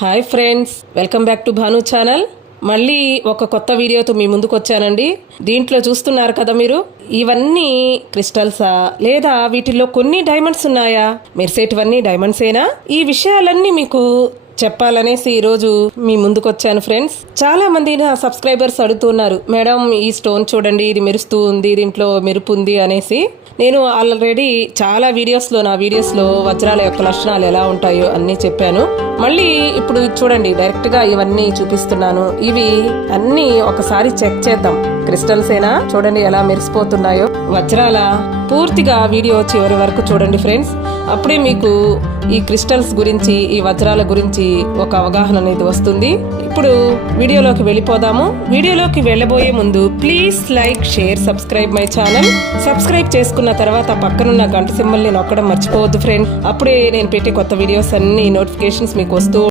Hi friends, welcome back to Bhanu channel. మళ్ళీ ఒక కొత్త వీడియోతో మీ ముందుకు వచ్చానండి. దీంట్లో చూస్తున్నారు కదా మీరు, ఇవన్నీ క్రిస్టల్సా లేదా వీటిల్లో కొన్ని డైమండ్స్ ఉన్నాయా? మెరిసేటివన్నీ డైమండ్సేనా? ఈ విషయాలన్నీ మీకు చెప్పాలనేసి ఈరోజు మీ ముందుకు వచ్చాను ఫ్రెండ్స్. చాలా మంది నా సబ్స్క్రైబర్స్ అడుగుతున్నారు, మేడం ఈ స్టోన్ చూడండి, ఇది మెరుస్తూ ఉంది, దీంట్లో మెరుపు ఉంది అనేసి. నేను ఆల్రెడీ చాలా నా వీడియోస్లో వజ్రాల యొక్క లక్షణాలు ఎలా ఉంటాయో అన్నీ చెప్పాను. మళ్ళీ ఇప్పుడు చూడండి, డైరెక్ట్గా ఇవన్నీ చూపిస్తున్నాను. ఇవి అన్నీ ఒకసారి చెక్ చేద్దాం. క్రిస్టల్సేనా? చూడండి ఎలా మెరిసిపోతున్నాయో. వజ్రాల పూర్తిగా వీడియో చివరి వరకు చూడండి ఫ్రెండ్స్. అప్పుడే మీకు ఈ క్రిస్టల్స్ గురించి, ఈ వజ్రాల గురించి ఒక అవగాహన అనేది వస్తుంది. ఇప్పుడు వీడియోలోకి వెళ్ళిపోదాము. వీడియోలోకి వెళ్ళబోయే ముందు please like, share, subscribe my channel. Subscribe చేసుకున్న తర్వాత పక్కనున్న గంట సింబల్ని నొక్కడం మర్చిపోవద్దు ఫ్రెండ్. అప్పుడే నేను పెట్టే కొత్త వీడియోస్ అన్ని నోటిఫికేషన్స్ మీకు వస్తూ